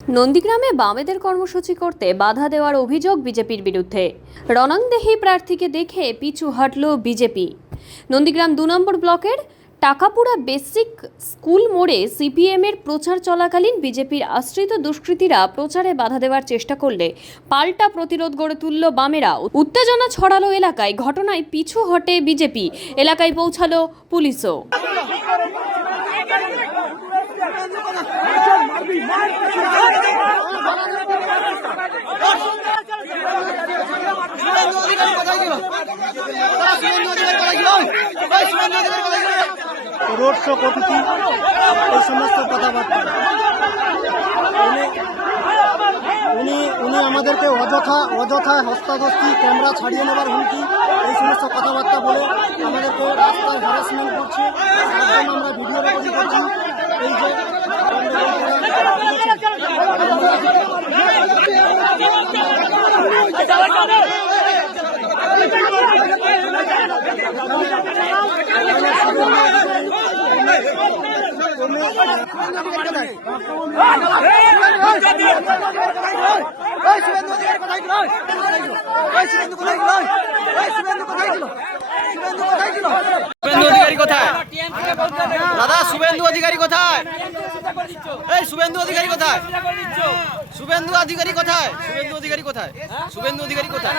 নন্দীগ্রামে বামেদের কর্মসূচি করতে বাধা দেওয়ার অভিযোগ বিজেপির বিরুদ্ধে। রণংদেহী প্রার্থীকে দেখে পিছু হটল বিজেপি। নন্দীগ্রাম 2 নম্বর ব্লকের টাকাপুরা বেসিক স্কুল মোড়ে সিপিএমের প্রচার চলাকালীন বিজেপির আশ্রিত দুষ্কৃতীরা প্রচারে বাধা দেওয়ার চেষ্টা করলে পাল্টা প্রতিরোধ গড়ে তুলল বামেরা। উত্তেজনা ছড়ালো এলাকায়। ঘটনায় পিছু হটে বিজেপি। এলাকায় পৌঁছালো পুলিশও। রোড শো কমিটি এই সমস্ত কথাবার্তা উনি আমাদেরকে অযথা হস্তাধস্তি, ক্যামেরা ছাড়িয়ে নেবার হুমকি, এই সমস্ত কথাবার্তা বলে আমাদেরকে রাস্তায় হ্যারাসমেন্ট করছে। তার জন্য আমরা ভিডিও রেকর্ডিং করছি। এই যে দাদা শুভেন্দু অধিকারী কোথায়? এই শুভেন্দু অধিকারী কোথায়? শুভেন্দু অধিকারী কোথায়? শুভেন্দু অধিকারী কোথায়? শুভেন্দু অধিকারী কোথায়?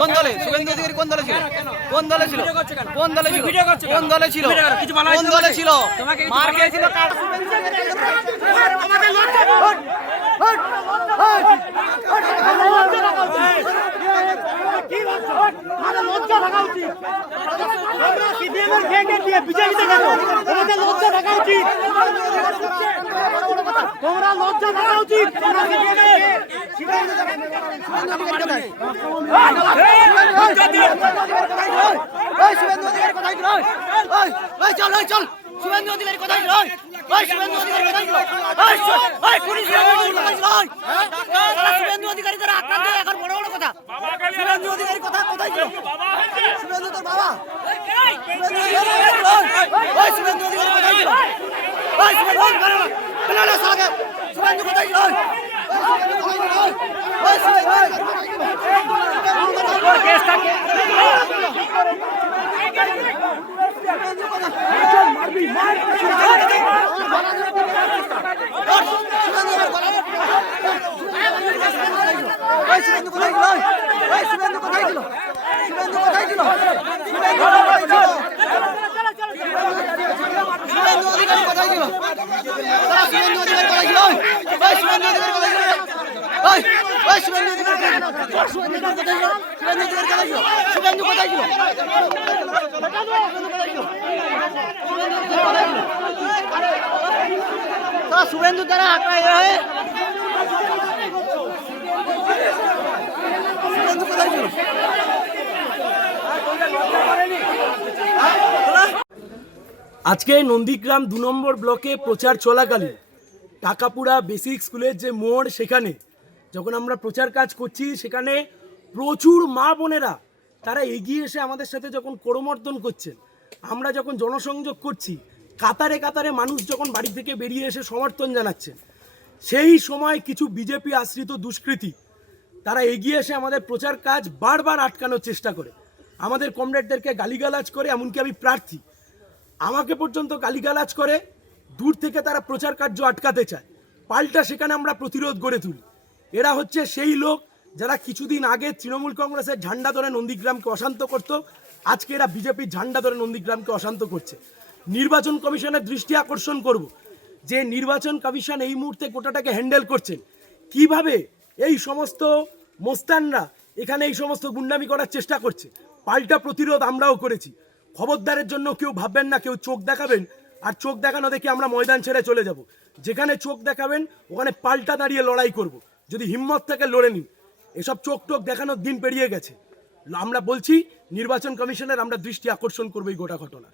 কোন দলে? শুভেন্দু অধিকারী কোন দলে ছিল? কোন দলে ছিল? কোন দলে ছিল? কোন দলে ছিল? কোন দলে ছিল? মার খেয়েছিল। চল শুভেন্দু অধিকারী কোথায়? শুভেন্দু অধিকারী কোথায়? শুভেন্দু অধিকারী দ্বারা আক্রান্ত এখন বড় বড় কথা। শুভেন্দু অধিকারী কোথায় ছিল? শুভেন্দু তোর বাবা। শুভেন্দু অধিকারী কোথায় ছিল? শুভেন্দু কোথায় ছিল? শুভেন্দু দ্বারা আক্রান্ত হয়ে শুভেন্দু কোথায় ছিল? আজকে নন্দীগ্রাম 2 নম্বর ব্লকে প্রচার চলাকালীন টাকাপুরা বেসিক স্কুলের যে মোড়, সেখানে যখন আমরা প্রচার কাজ করছি, সেখানে প্রচুর মা বোনেরা তারা এগিয়ে এসে আমাদের সাথে যখন করমর্দন করছেন, আমরা যখন জনসংযোগ করছি, কাতারে কাতারে মানুষ যখন বাড়ি থেকে বেরিয়ে এসে সমর্থন জানাচ্ছেন, সেই সময় কিছু বিজেপি আশ্রিত দুষ্কৃতী তারা এগিয়ে এসে আমাদের প্রচার কাজ বারবার আটকানোর চেষ্টা করে, আমাদের কমরেডদেরকে গালিগালাজ করে। এমনকি আমি প্রার্থী, আমাকে পর্যন্ত গালিগালাজ করে। দূর থেকে তারা প্রচার কার্য আটকাতে চায়। পাল্টা সেখানে আমরা প্রতিরোধ গড়ে তুলি। এরা হচ্ছে সেই লোক যারা কিছুদিন আগে তৃণমূল কংগ্রেসের ঝান্ডা ধরে নন্দীগ্রামকে অশান্ত করত। আজকে এরা বিজেপির ঝান্ডা ধরে নন্দীগ্রামকে অশান্ত করছে। নির্বাচন কমিশনের দৃষ্টি আকর্ষণ করব যে নির্বাচন কমিশন এই মুহূর্তে গোটাটাকে হ্যান্ডেল করছেন। কিভাবে এই সমস্ত মোস্তানরা এখানে এই সমস্ত গুন্ডামি করার চেষ্টা করছে। পাল্টা প্রতিরোধ আমরাও করেছি। খবরদারের জন্য কেউ ভাববেন না কেউ চোখ দেখাবেন আর চোখ দেখানো দেখে আমরা ময়দান ছেড়ে চলে যাব। যেখানে চোখ দেখাবেন ওখানে পাল্টা দাঁড়িয়ে লড়াই করব। যদি হিম্মত থেকে লড়ে নিন। এসব চোখ টোক দেখানোর দিন পেরিয়ে গেছে। আমরা বলছি নির্বাচন কমিশনের আমরা দৃষ্টি আকর্ষণ করবো এই গোটা ঘটনা।